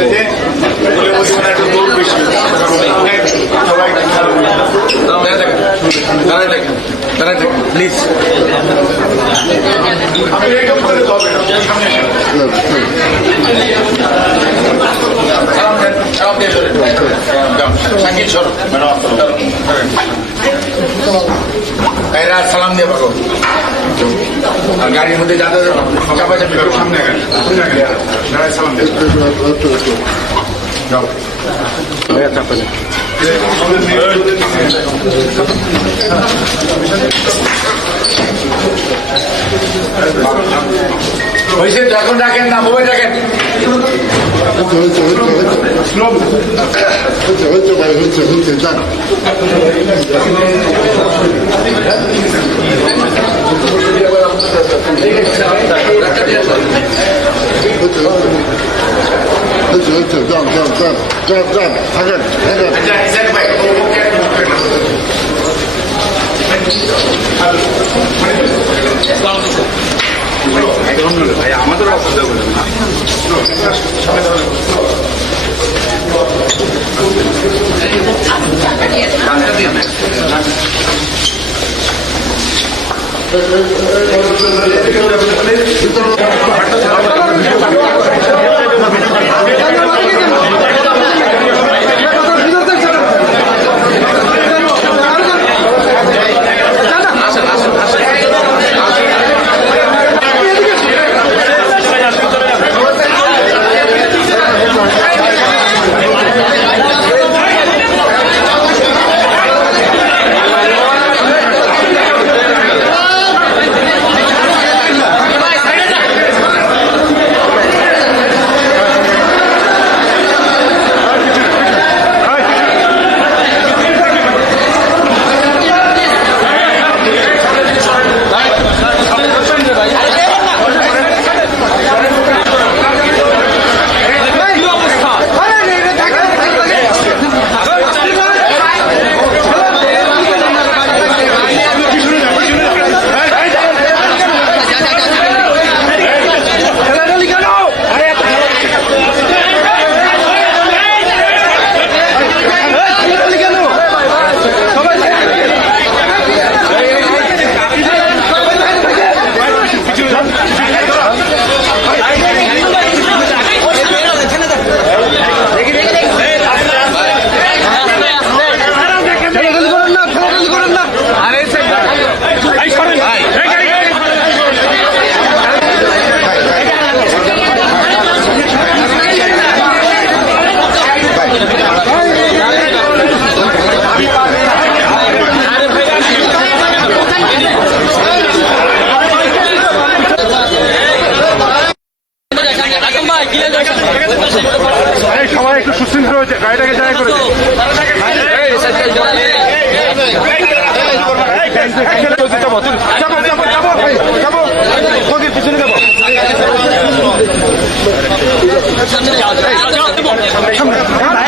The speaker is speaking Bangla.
হয়েছে যে বলছি মানে একটু দৌড় বেশি সবাই প্লিজ আমি এরকম করে হবে শাকিল সরো। ম্যাডাম এরা সালাম দিয়ে পাবো আর গাড়ির মধ্যে যাতে চাপাচাপি করব সামনে দাঁড়ায় সালাম যাও হয়েছে যখন রাখেন না মোবাইল ডাকেন হচ্ছে ভাই হচ্ছে হচ্ছে যান হচ্ছে হচ্ছে যান যান যান যান যান থাকেন থাকেন আচ্ছা ইসাক ভাই ভাই আমাদের অসুবিধা বলেন না সবাই একটু সুশৃঙ্খল হয়েছে গাড়িটাকে জায়গা করে সামনের